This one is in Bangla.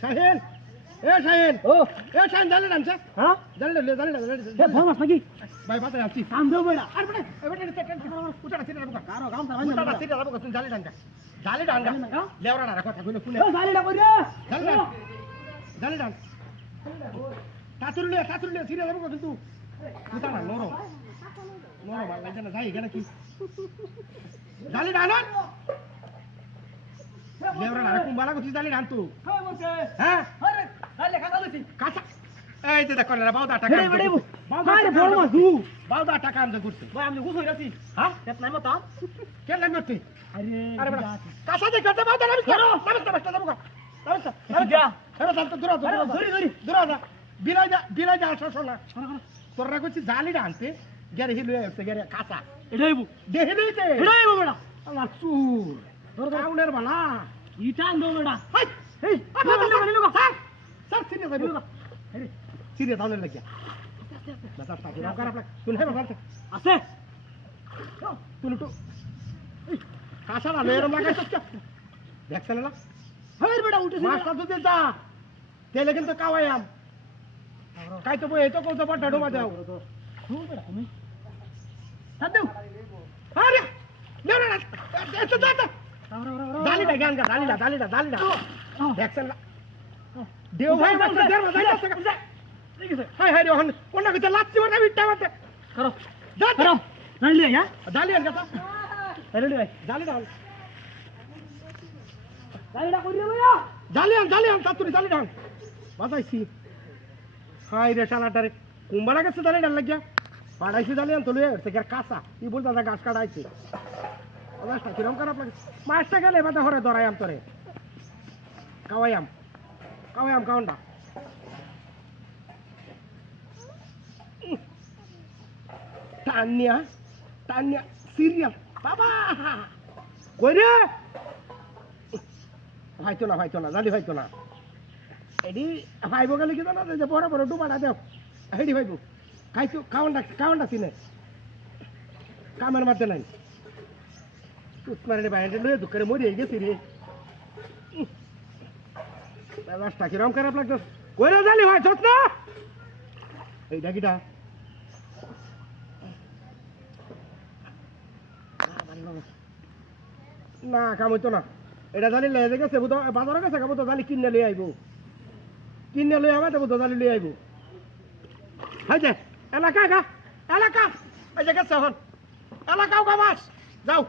শাহিন এ শাহিন ও এ শাহিন জালে নামছে হ্যাঁ জালে এ ফোন মাস নাকি ভাই বাতায় আছি কাম দেব বইলা আর বড় এবারে উঠাটা সিটা রাখো কারো কাম তা উঠাটা সিটা রাখো তুমি জালে ডাঙ্গা লেওরা না কথা কইলো শুনে ও জালিটা কই রে জালে ডাং তাতুরলে সিটা রাখো কিন্তু উঠাটা নরম আর লাগে না যাই এখানে কি জালে ডানা লেওরা না কুম্বালা কইছি জালে ডান তো হ্যাঁ বলছে হ্যাঁ আরে জালে কাটা লইছি কাঁচা এই যে দেখো না বাউদা টাকা রে বড় আরে বড় মাছ দু বাউদা টাকা আনতে করতে ভাই আমি গুছ হইরাছি হ্যাঁ কেত নাই মতা কেন লাগতে আরে আরে বড় কাঁচা যে করতে বাউদা নামিস করো নামিস যাবো গা নামিস যা আরে তাল তো দূরা যা বিলাই যা আসো না তোরা কইছি জালিটা আনতে গেরে হিলু হচ্ছে গেরে কাঁচা এটাই বু দেহে লইতে এটাই বু বেটা আল্লাহ চুর তোর কাউনের বালা ইটা আন দো বেটা হাই এই স্যার সিনে যাবি সিনে তাহলে লাগিয়া না স্যার তাকে রাও খারাপ লাগ তুই হেবা স্যার আছে তুই তো কাঁচা না এরম লাগাইছ দেখছ না হের বেটা উঠে মাছটা যদি যা তেলে কিন্তু কাওয়াইয়াম খাইতে বই এই তো কত বড় ডাডো দাও হুঁ বেটা তুমি সাদু আরে না এত দাদা দাঁড়া দালিটা দেখছ না দেও ভাই মাছটা দেড় মাছ ঠিক আছে হাই হাই রে হন কোনটা কইতে লাচ্ছি ওটা বিটটা মারতে করো যা করো নাইলে ইয়া দালিয়ান কথা নাইলে ভাই দালিটা দাঁড়া কই রে ভাইয়া দালিয়ান তাতুরি দালিটা বাজাইছি হাই রে শালাটারে কুম্বালা গেছে দালিটা লাগিয়া পাড়াইছি দালিয়ান তো লয়ে সে কাঁচা ই বলতা দা গাছ কাটাইছে অবস্থা কিরম খারাপ লাগে মাছটা গেলে বাদা হরে ধরাইয়াম তোরে কাওয়াইয়াম কাউন্ডা টানিয়া সিরিয়াল বাবা কই রে ভাইতো না জালি ভাইতো না এডি ভাইবো গেলে কি জানা যে বড় বড় ডুবাটা দেও হেডি ভাইবো খাইতো কাউন্ডা সিনে কামের মধ্যে নাই উৎমারে বাইরে লয়ে দুঃখের মরে গেছি রে রাস্তা কিরম খারাপ লাগতো কই রে জালি ভাই চত না এই ডাকিটা না কাম হইতো না এটা জালি লেগে গেছে বুধ বাজারে গেছে বুধ জালি কিনে লই আইব তো বুধ জালি লই আইব হাই যে এলাকা এই যে গেছে এখন এলাকাও গা মাছ যাও